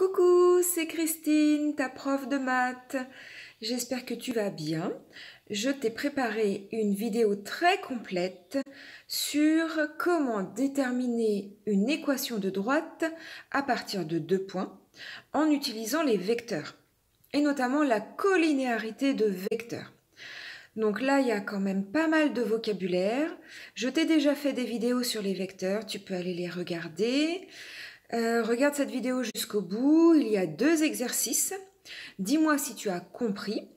Coucou, c'est Christine, ta prof de maths. J'espère que tu vas bien. Je t'ai préparé une vidéo très complète sur comment déterminer une équation de droite à partir de 2 points en utilisant les vecteurs et notamment la collinéarité de vecteurs. Donc là, il y a quand même pas mal de vocabulaire. Je t'ai déjà fait des vidéos sur les vecteurs, tu peux aller les regarder. Regarde cette vidéo jusqu'au bout, il y a 2 exercices. Dis-moi si tu as compris,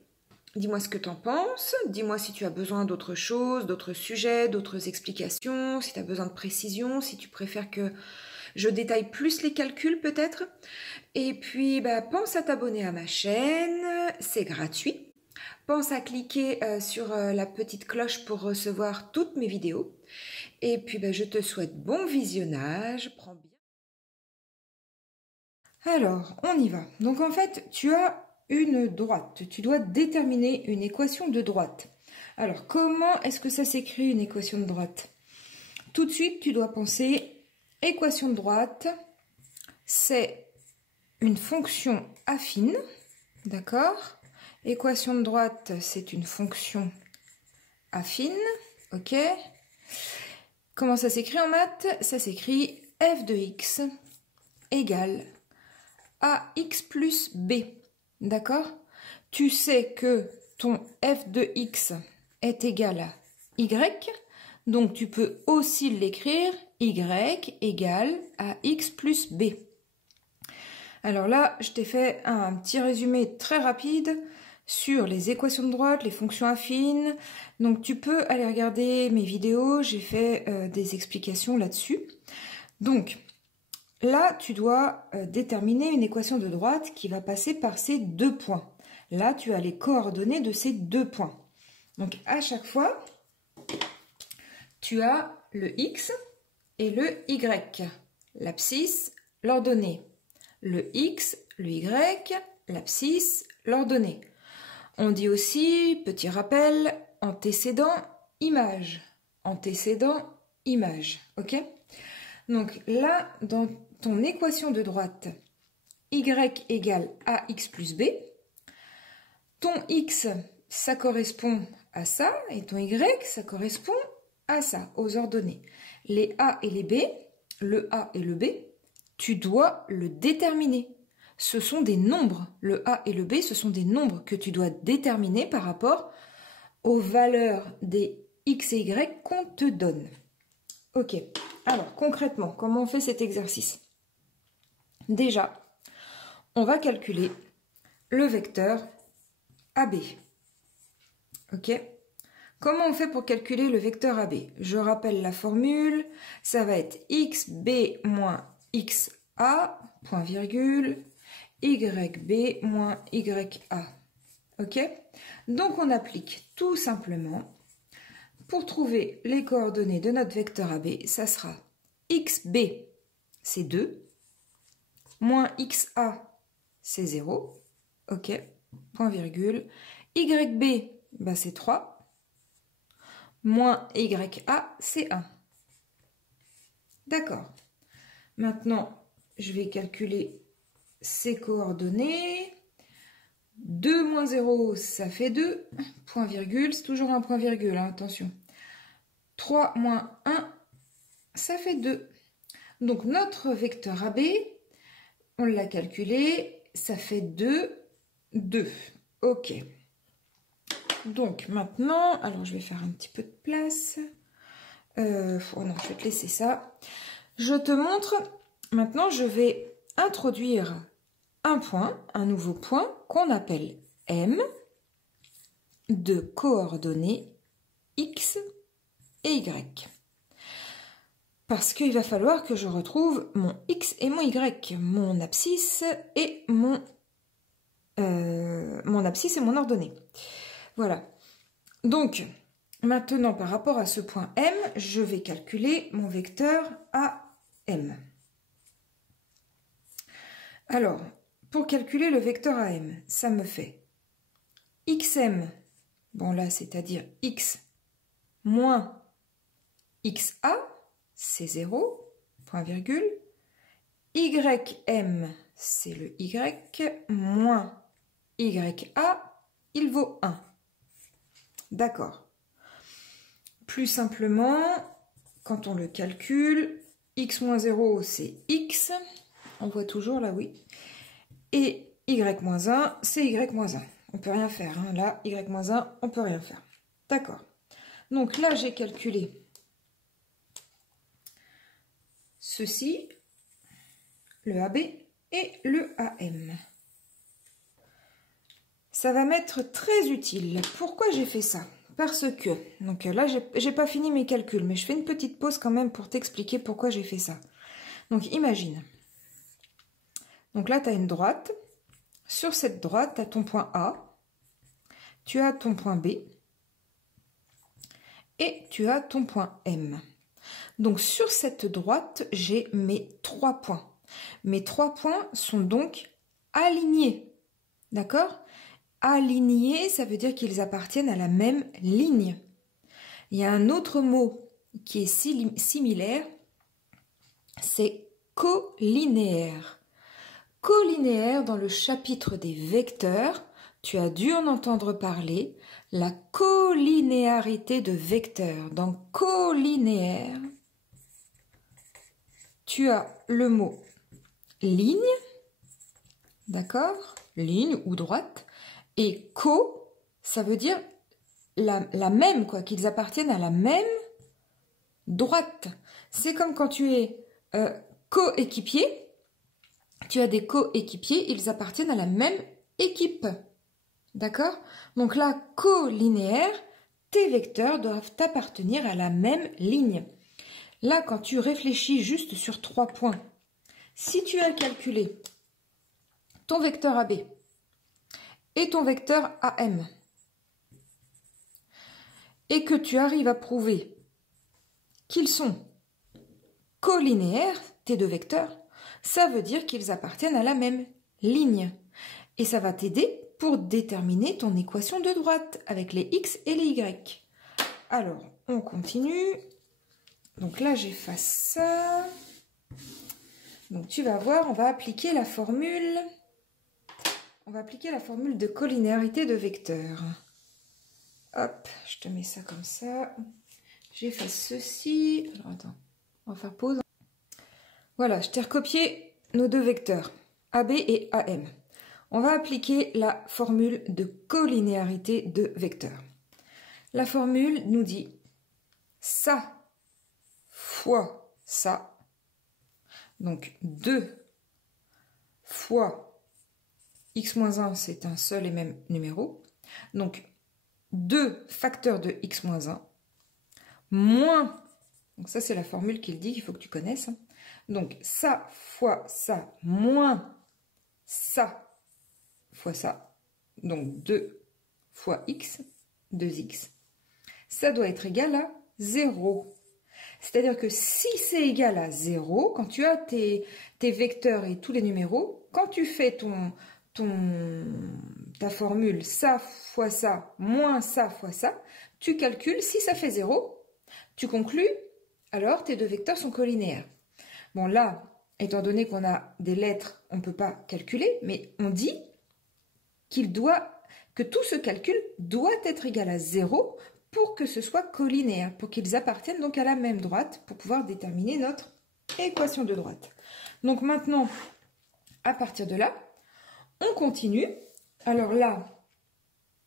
dis-moi ce que tu en penses, dis-moi si tu as besoin d'autres choses, d'autres sujets, d'autres explications, si tu as besoin de précision, si tu préfères que je détaille plus les calculs peut-être. Et puis, pense à t'abonner à ma chaîne, c'est gratuit. Pense à cliquer sur la petite cloche pour recevoir toutes mes vidéos. Et puis, je te souhaite bon visionnage. Prends bien. Alors, on y va. Donc en fait, tu as une droite. Tu dois déterminer une équation de droite. Alors, comment est-ce que ça s'écrit une équation de droite? Tout de suite, tu dois penser équation de droite, c'est une fonction affine, d'accord? Équation de droite, c'est une fonction affine, ok? Comment ça s'écrit en maths? Ça s'écrit f de x égale ax plus b, d'accord? Tu sais que ton f de x est égal à y, donc tu peux aussi l'écrire y égale à x plus b. Alors là, je t'ai fait un petit résumé très rapide sur les équations de droite, les fonctions affines. Donc tu peux aller regarder mes vidéos, j'ai fait des explications là-dessus. Donc là, tu dois déterminer une équation de droite qui va passer par ces 2 points. Là, tu as les coordonnées de ces 2 points. Donc à chaque fois, tu as le x et le y, l'abscisse, l'ordonnée. Le x, le y, l'abscisse, l'ordonnée. On dit aussi, petit rappel, antécédent, image. Antécédent, image. Ok? Donc là, dans ton équation de droite, y égale ax plus b, ton x, ça correspond à ça, et ton y, ça correspond à ça, aux ordonnées. Les a et les b, le a et le b, tu dois le déterminer. Ce sont des nombres. Le a et le b, ce sont des nombres que tu dois déterminer par rapport aux valeurs des x et y qu'on te donne. Ok, alors concrètement, comment on fait cet exercice? Déjà, on va calculer le vecteur AB. Ok? Comment on fait pour calculer le vecteur AB? Je rappelle la formule, ça va être xb moins xa, point virgule, yb moins ya. Ok? Donc on applique tout simplement. Pour trouver les coordonnées de notre vecteur AB, ça sera xb, c'est 2, moins xa, c'est 0, ok, point virgule, yb, c'est 3, moins ya, c'est 1. D'accord. Maintenant, je vais calculer ces coordonnées. 2 moins 0, ça fait 2, point virgule, c'est toujours un point virgule, hein, attention. 3 moins 1, ça fait 2. Donc notre vecteur AB, on l'a calculé, ça fait 2, 2. Ok. Donc maintenant, alors je vais faire un petit peu de place. Oh non, je vais te laisser ça. Je te montre, maintenant je vais introduire un point, un nouveau point qu'on appelle M de coordonnées X et Y. Parce qu'il va falloir que je retrouve mon X et mon Y, mon abscisse et mon ordonnée. Voilà. Donc, maintenant, par rapport à ce point M, je vais calculer mon vecteur AM. Alors, pour calculer le vecteur AM, ça me fait XM, bon là, c'est-à-dire X moins XA, c'est 0, point virgule, YM, c'est le y, moins ya, il vaut 1. D'accord. Plus simplement, quand on le calcule, x moins 0, c'est x. On voit toujours là, oui. Et y moins 1, c'est y moins 1. On ne peut rien faire. Hein. Là, y moins 1, on ne peut rien faire. D'accord. Donc là, j'ai calculé ceci, le AB et le AM. Ça va m'être très utile. Pourquoi j'ai fait ça? Parce que, donc là, j'ai pas fini mes calculs, mais je fais une petite pause quand même pour t'expliquer pourquoi j'ai fait ça. Donc, imagine. Donc là, tu as une droite. Sur cette droite, tu as ton point A, tu as ton point B et tu as ton point M. Donc, sur cette droite, j'ai mes 3 points. Mes 3 points sont donc alignés. D'accord? Alignés, ça veut dire qu'ils appartiennent à la même ligne. Il y a un autre mot qui est similaire, c'est collinéaire. Collinéaire, dans le chapitre des vecteurs, tu as dû en entendre parler, la collinéarité de vecteurs. Dans collinéaire, tu as le mot ligne, d'accord? Ligne ou droite. Et co, ça veut dire la même, quoi, qu'ils appartiennent à la même droite. C'est comme quand tu es coéquipier, tu as des coéquipiers, ils appartiennent à la même équipe. D'accord? Donc là, collinéaire, tes vecteurs doivent appartenir à la même ligne. Là, quand tu réfléchis juste sur 3 points, si tu as calculé ton vecteur AB et ton vecteur AM, et que tu arrives à prouver qu'ils sont collinéaires, tes deux vecteurs, ça veut dire qu'ils appartiennent à la même ligne. Et ça va t'aider pour déterminer ton équation de droite avec les x et les y. Alors, on continue. Donc là, j'efface ça. Donc tu vas voir, on va appliquer la formule. On va appliquer la formule de collinéarité de vecteurs. Hop, je te mets ça comme ça. J'efface ceci. Alors attends, on va faire pause. Voilà, je t'ai recopié nos deux vecteurs, AB et AM. On va appliquer la formule de collinéarité de vecteurs. La formule nous dit ça fois ça. Donc 2 fois x-1, c'est un seul et même numéro. Donc 2 facteurs de x-1 moins, donc ça c'est la formule qu'il dit, il faut que tu connaisses. Donc ça fois ça moins ça fois ça. Donc 2 fois x, 2x. Ça doit être égal à 0. C'est-à-dire que si c'est égal à 0, quand tu as tes vecteurs et tous les numéros, quand tu fais ta formule ça fois ça moins ça fois ça, tu calcules, si ça fait 0, tu conclus, alors tes deux vecteurs sont collinéaires. Bon là, étant donné qu'on a des lettres, on ne peut pas calculer, mais on dit que tout ce calcul doit être égal à 0 pour que ce soit collinéaire, pour qu'ils appartiennent donc à la même droite, pour pouvoir déterminer notre équation de droite. Donc maintenant, à partir de là, on continue. Alors là,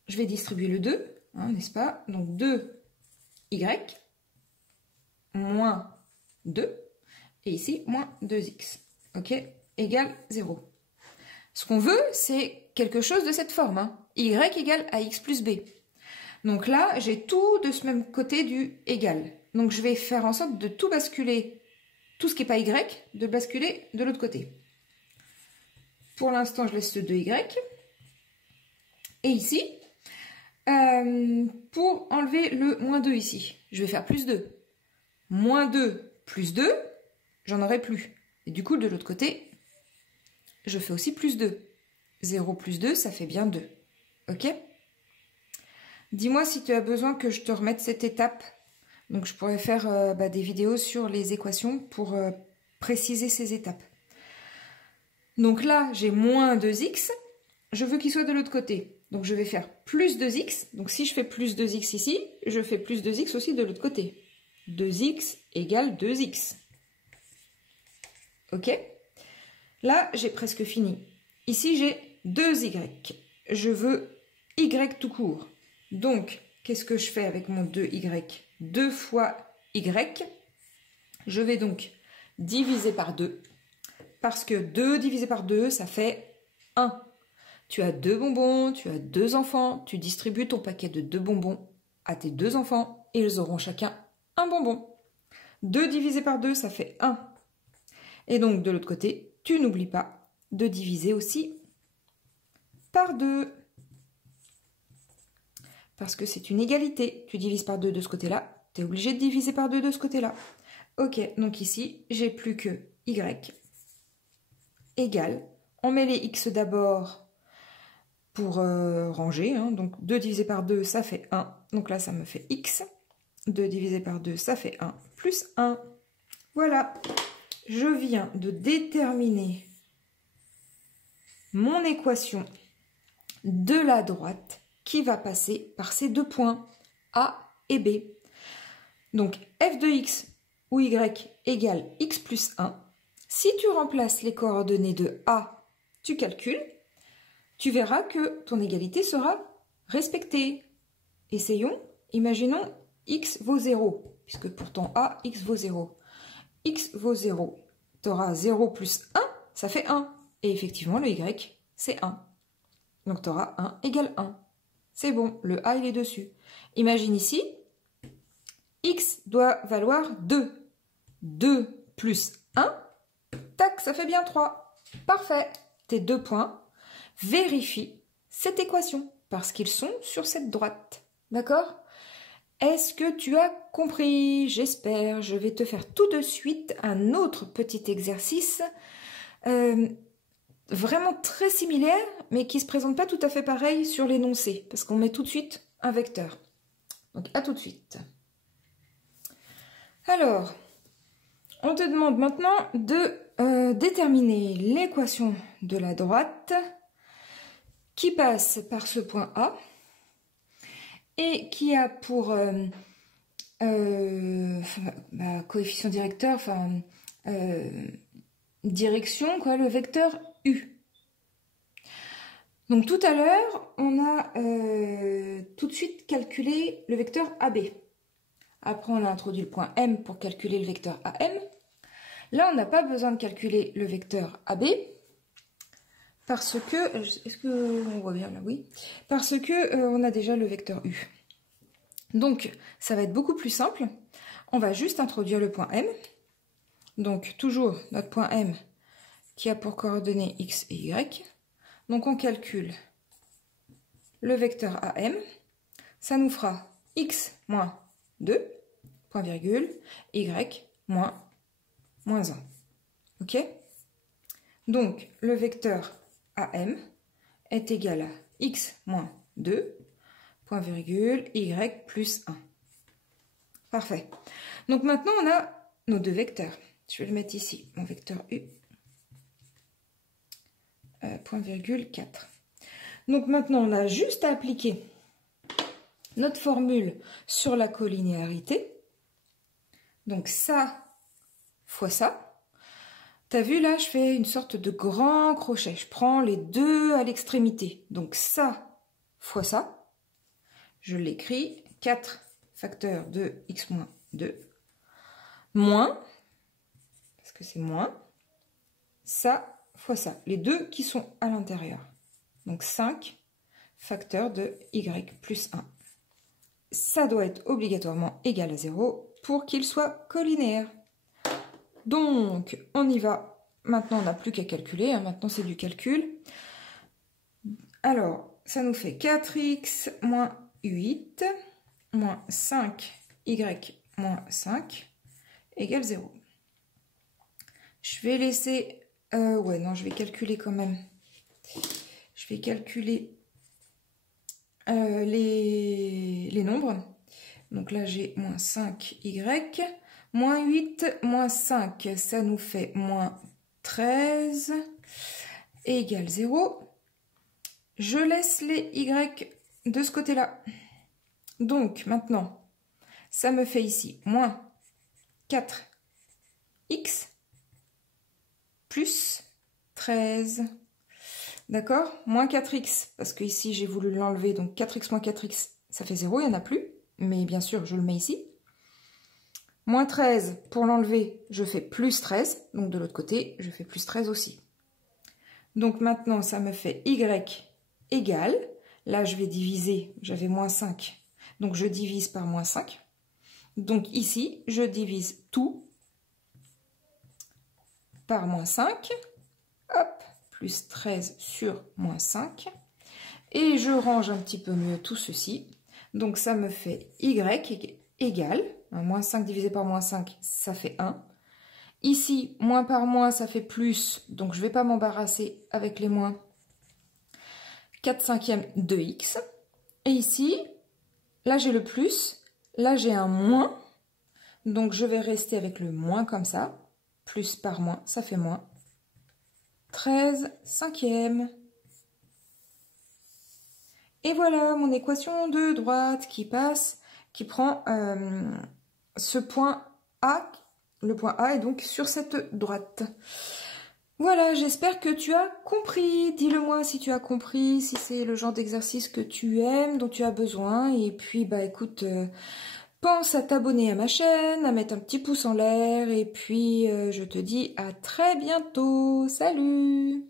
je vais distribuer le 2, hein, n'est-ce pas? Donc 2y moins 2, et ici, moins 2x, ok, égale 0. Ce qu'on veut, c'est quelque chose de cette forme, hein. Y égale à x plus b. Donc là, j'ai tout de ce même côté du égal. Donc je vais faire en sorte de tout basculer, tout ce qui n'est pas y, de basculer de l'autre côté. Pour l'instant, je laisse le 2y. Et ici, pour enlever le moins 2 ici, je vais faire plus 2. Moins 2 plus 2, j'en aurai plus. Et du coup, de l'autre côté, je fais aussi plus 2. 0 plus 2, ça fait bien 2. Ok? Dis-moi si tu as besoin que je te remette cette étape. Donc, je pourrais faire des vidéos sur les équations pour préciser ces étapes. Donc là, j'ai moins 2x. Je veux qu'il soit de l'autre côté. Donc je vais faire plus 2x. Donc si je fais plus 2x ici, je fais plus 2x aussi de l'autre côté. 2x égale 2x. Ok? Là, j'ai presque fini. Ici, j'ai 2y. Je veux y tout court. Donc, qu'est-ce que je fais avec mon 2y? 2 fois y. Je vais donc diviser par 2. Parce que 2 divisé par 2, ça fait 1. Tu as 2 bonbons, tu as 2 enfants, tu distribues ton paquet de 2 bonbons à tes 2 enfants et ils auront chacun un bonbon. 2 divisé par 2, ça fait 1. Et donc, de l'autre côté, tu n'oublies pas de diviser aussi par 2. Parce que c'est une égalité. Tu divises par 2 de ce côté-là, tu es obligé de diviser par 2 de ce côté-là. Ok, donc ici, j'ai plus que y égale. On met les x d'abord pour ranger. Hein. Donc 2 divisé par 2, ça fait 1. Donc là, ça me fait x. 2 divisé par 2, ça fait 1, plus 1. Voilà. Je viens de déterminer mon équation de la droite qui va passer par ces deux points, A et B. Donc, f de x ou y égale x plus 1. Si tu remplaces les coordonnées de A, tu calcules, tu verras que ton égalité sera respectée. Essayons, imaginons x vaut 0, puisque pour ton A, x vaut 0. X vaut 0, tu auras 0 plus 1, ça fait 1. Et effectivement, le y, c'est 1. Donc, tu auras 1 égale 1. C'est bon, le A, il est dessus. Imagine ici, x doit valoir 2. 2 plus 1, tac, ça fait bien 3. Parfait. Tes 2 points vérifient cette équation parce qu'ils sont sur cette droite. D'accord ? Est-ce que tu as compris? J'espère. Je vais te faire tout de suite un autre petit exercice vraiment très similaire, mais qui ne se présente pas tout à fait pareil sur l'énoncé, parce qu'on met tout de suite un vecteur. Donc, à tout de suite. Alors, on te demande maintenant de déterminer l'équation de la droite qui passe par ce point A et qui a pour coefficient directeur, enfin direction, quoi, le vecteur U. Donc tout à l'heure, on a tout de suite calculé le vecteur AB. Après, on a introduit le point M pour calculer le vecteur AM. Là, on n'a pas besoin de calculer le vecteur AB parce que, est-ce qu'on voit bien là? Oui. Parce que on a déjà le vecteur U. Donc, ça va être beaucoup plus simple. On va juste introduire le point M. Donc, toujours notre point M qui a pour coordonnées X et Y. Donc, on calcule le vecteur AM. Ça nous fera X moins 2, point virgule, Y moins 1. OK? Donc, le vecteur AM est égal à X moins 2, point virgule, Y plus 1. Parfait. Donc, maintenant, on a nos deux vecteurs. Je vais le mettre ici, mon vecteur U, point virgule 4. Donc, maintenant, on a juste à appliquer notre formule sur la collinéarité. Donc, ça fois ça. T'as vu là, je fais une sorte de grand crochet. Je prends les deux à l'extrémité. Donc, ça fois ça. Je l'écris. 4 facteur de x moins 2. Moins, parce que c'est moins, ça fois ça. Les deux qui sont à l'intérieur. Donc, 5 facteur de y plus 1. Ça doit être obligatoirement égal à 0 pour qu'il soit collinéaire. Donc, on y va. Maintenant, on n'a plus qu'à calculer. Hein. Maintenant, c'est du calcul. Alors, ça nous fait 4x moins 8 moins 5y moins 5 égale 0. Je vais laisser... ouais, non, je vais calculer quand même. Je vais calculer les nombres. Donc là, j'ai moins 5y. Moins 8, moins 5, ça nous fait moins 13. égale 0. Je laisse les y de ce côté-là. Donc, maintenant, ça me fait ici moins 4x plus 13. D'accord? Moins 4x, parce que ici j'ai voulu l'enlever, donc 4x moins 4x, ça fait 0, il n'y en a plus. Mais bien sûr, je le mets ici. Moins 13, pour l'enlever, je fais plus 13. Donc de l'autre côté, je fais plus 13 aussi. Donc maintenant, ça me fait y égale. Là, je vais diviser, j'avais moins 5. Donc je divise par moins 5. Donc ici, je divise tout par moins 5. Hop, plus 13 sur moins 5. Et je range un petit peu mieux tout ceci. Donc ça me fait y égale. Moins 5 divisé par moins 5, ça fait 1. Ici, moins par moins, ça fait plus. Donc je ne vais pas m'embarrasser avec les moins. 4 cinquièmes de x. Et ici, là j'ai le plus. Là j'ai un moins. Donc je vais rester avec le moins comme ça. Plus par moins, ça fait moins. 13 cinquièmes. Et voilà mon équation de droite qui passe, qui prend ce point A. Le point A est donc sur cette droite. Voilà, j'espère que tu as compris. Dis-le moi si tu as compris, si c'est le genre d'exercice que tu aimes, dont tu as besoin. Et puis, bah écoute, pense à t'abonner à ma chaîne, à mettre un petit pouce en l'air. Et puis, je te dis à très bientôt. Salut!